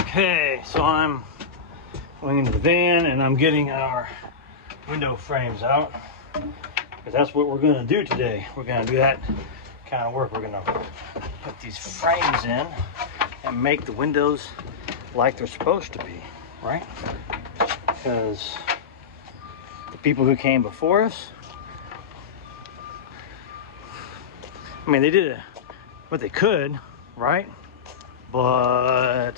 Okay, so I'm going into the van and I'm getting our window frames out because that's what we're going to do today. We're going to do that kind of work. We're going to put these frames in and make the windows like they're supposed to be, right? Because the people who came before us, I mean, they did what they could, right? But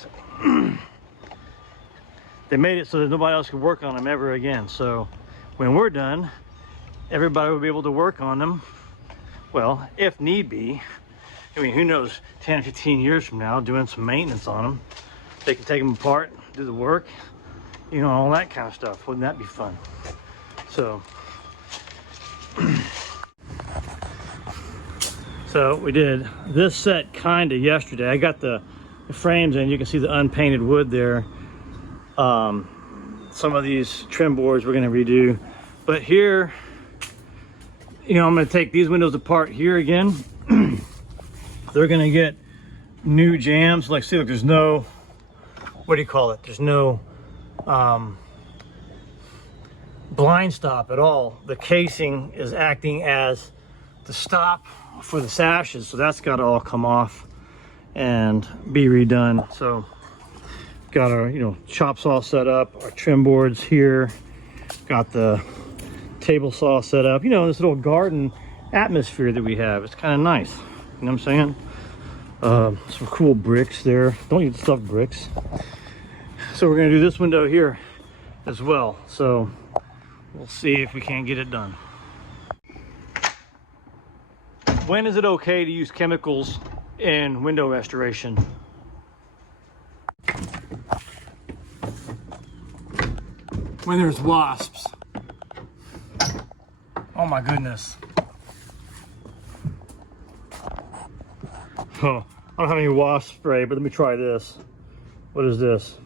they made it so that nobody else could work on them ever again. So when we're done, everybody will be able to work on them. Well, if need be. I mean, who knows, 10, 15 years from now, doing some maintenance on them, they can take them apart, do the work, you know, all that kind of stuff. Wouldn't that be fun? So, so we did this set kind of yesterday. I got the frames in. You can see the unpainted wood there. Some of these trim boards we're going to redo, but here, you know, I'm going to take these windows apart here again. They're going to get new jambs. Like, see, look, there's no, what do you call it? There's no blind stop at all. The casing is acting as the stop for the sashes, so that's got to all come off and be redone. So got our, you know, chop saw set up, our trim boards here, got the table saw set up, you know, this little garden atmosphere that we have. It's kind of nice, you know what I'm saying? Some cool bricks there. Don't use stuffed bricks. So we're going to do this window here as well, so we'll see if we can't get it done. When is it okay to use chemicals in window restoration? When there's wasps. Oh my goodness. Oh, I don't have any wasp spray, but let me try this. What is this?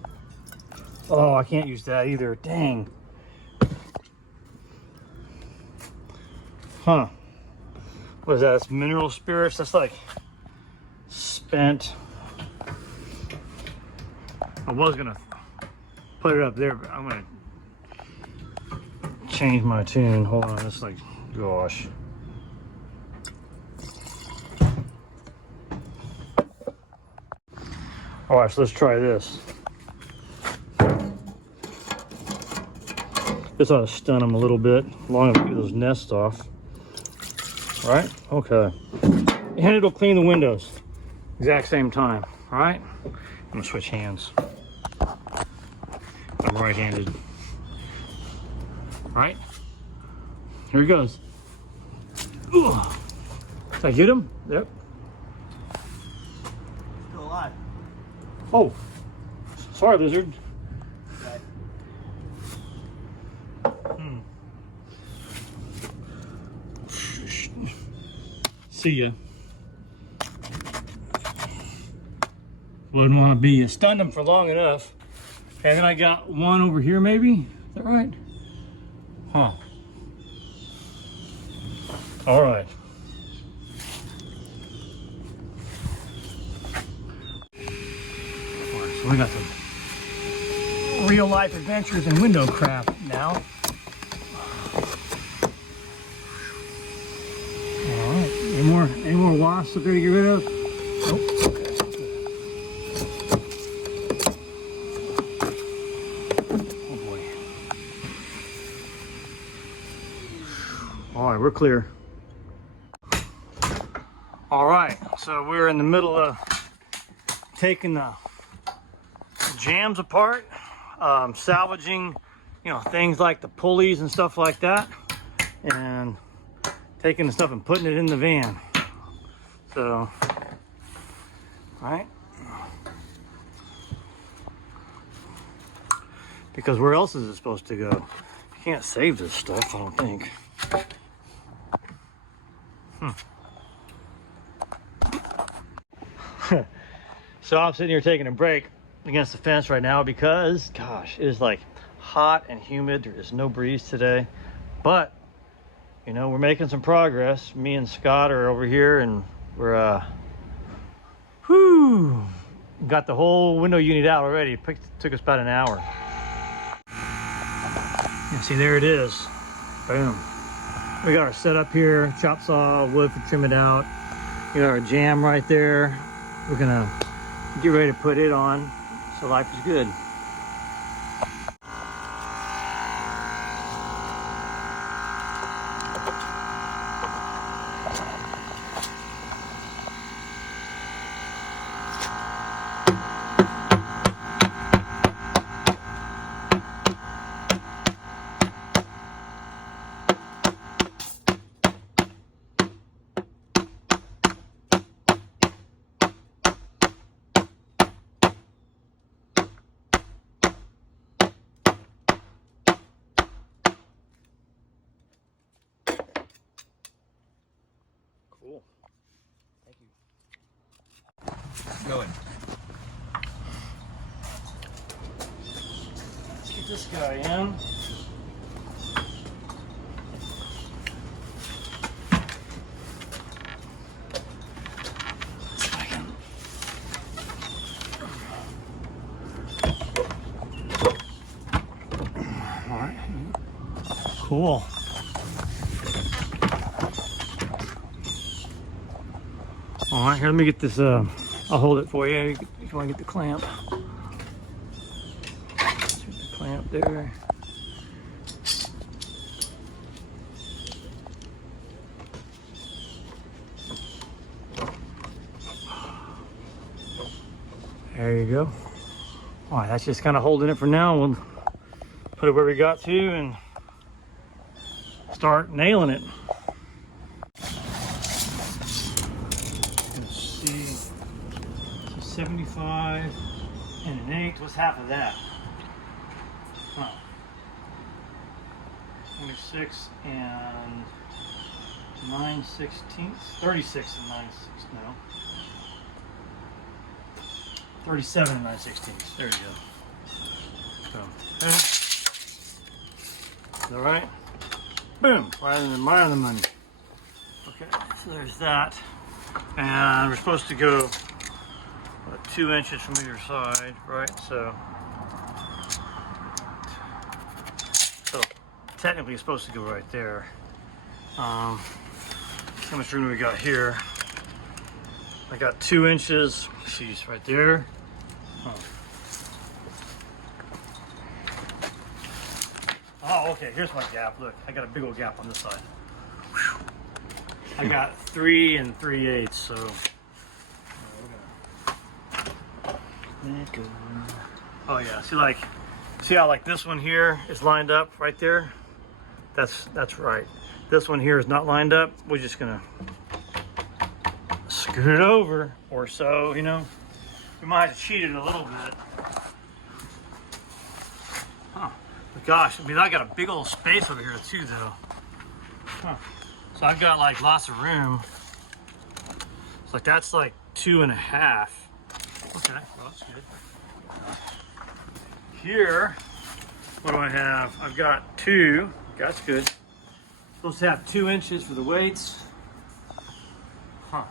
Oh, I can't use that either. Dang. Huh. What is that? It's mineral spirits. That's like spent. I was gonna put it up there, but I'm gonna change my tune. Hold on. It's like, gosh. All right, so let's try this. This ought to stun them a little bit, long enough to get those nests off. All right, okay. And it'll clean the windows. Exact same time, all right? I'm gonna switch hands. I'm right-handed. All right, here he goes. Ooh. Did I get him? Yep. Still alive. Oh, sorry, lizard. See ya. Wouldn't want to be. You stunned him for long enough. And then I got one over here, maybe? Is that right? Huh. All right. All right, so we got some real life adventures in window craft now. Any more wasps up there to get rid of? Nope. Oh boy. All right, we're clear. All right, so we're in the middle of taking the jambs apart, salvaging, you know, things like the pulleys and stuff like that, and taking the stuff and putting it in the van. So, right? Because where else is it supposed to go? You can't save this stuff, I don't think. So I'm sitting here taking a break against the fence right now because, gosh, it is like hot and humid. There is no breeze today, but you know, we're making some progress. Me and Scott are over here and we're got the whole window unit out already. It took us about an hour. And see, there it is. Boom. We got our setup here, chop saw, wood for trim it out. We got our jam right there. We're gonna get ready to put it on. So life is good. Cool. Thank you. Going. Let's get this guy in. See if I can. All right. Cool. All right, here, let me get this, I'll hold it for you if you want to get the clamp. Put the clamp there. There you go. All right, that's just kind of holding it for now. We'll put it where we got to and start nailing it. Let's see, so 75 and an 8. What's half of that? Huh. 26 and 9/16. 36 and 9/16. No. 37 and 9/16. There you go. Boom. Okay. Is that right? Boom. Right on the money. Okay, so there's that. And we're supposed to go, what, 2 inches from either side, right? So technically it's supposed to go right there. How much room do we got here? I got 2 inches. See, it's right there. Oh, okay. Here's my gap. Look, I got a big old gap on this side. Whew. I got 3 3/8. So oh yeah. See how like this one here is lined up right there? That's right. This one here is not lined up. We're just gonna scoot it over or so, you know. We might have to cheat it a little bit. Huh. But gosh, I mean, I got a big old space over here too, though. Huh. So I've got like lots of room. It's like that's like 2.5. Okay, well, that's good. Here, what do I have? I've got 2. That's good. Supposed to have 2 inches for the weights. Huh.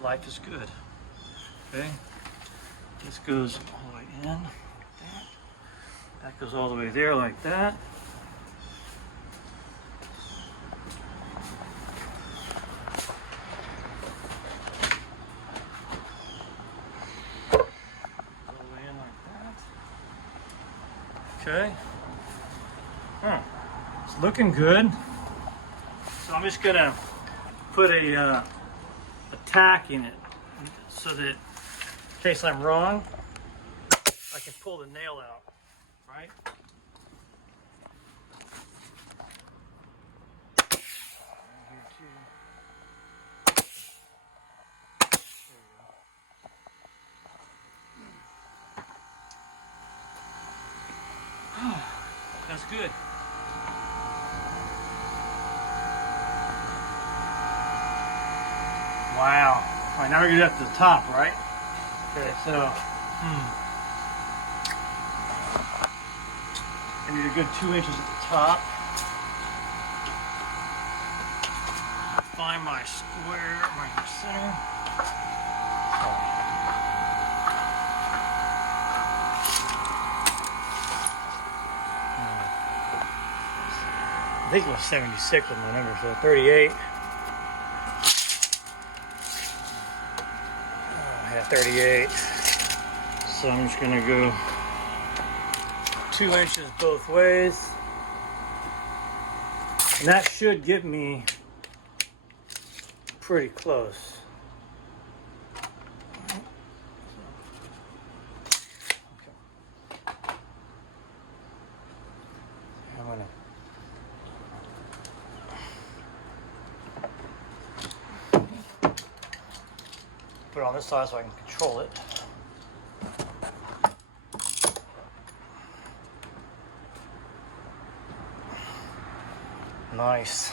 Life is good. Okay. This goes all the way in like that. That goes all the way there like that. All the way in like that. Okay. Huh. It's looking good. So I'm just gonna put a tack in it so that in case I'm wrong, I can pull the nail out, right? Here too. There we go. That's good. Wow. All right, now we're gonna get up to the top, right? Okay, so I need a good 2 inches at the top. Find my square, my center. think it was 76 with my number, so 38. Oh, yeah, 38. So I'm just gonna go 2 inches both ways. And that should get me pretty close. I'm gonna put it on this side so I can control it. Nice.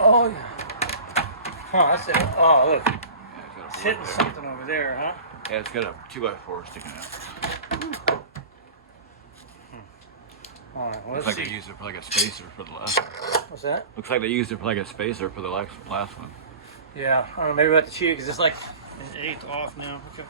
Oh yeah. Huh, that's it. Oh, look. Yeah, It's hitting something over there, huh? Yeah, it's got a 2x4 sticking out. All right, well, Looks let's like see. they used it for like a spacer for the last one. What's that? Looks like they used it for like a spacer for the last one. Yeah, I don't know, maybe we have to cheat because it's like an 8 off now. Okay.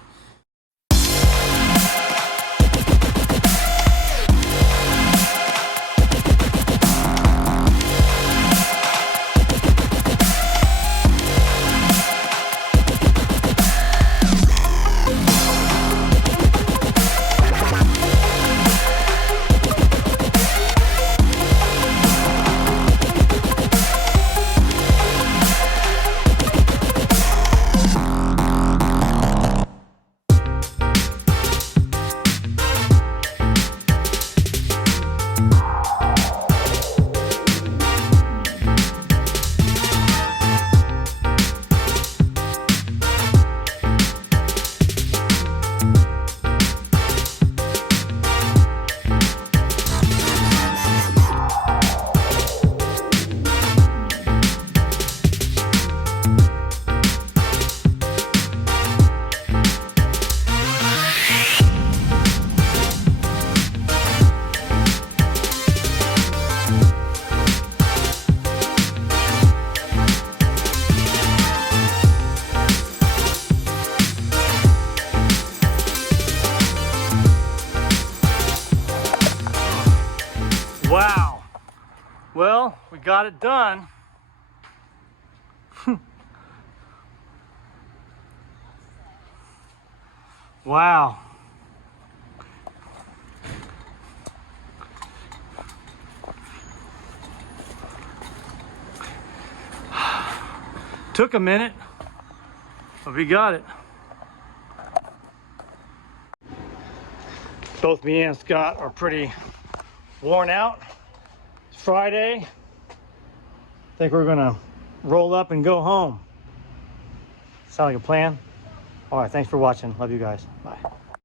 Wow. Well, we got it done. Wow. Took a minute, but we got it. Both me and Scott are pretty worn out. It's Friday. I think we're gonna roll up and go home. Sound like a plan? All right, thanks for watching. Love you guys. Bye.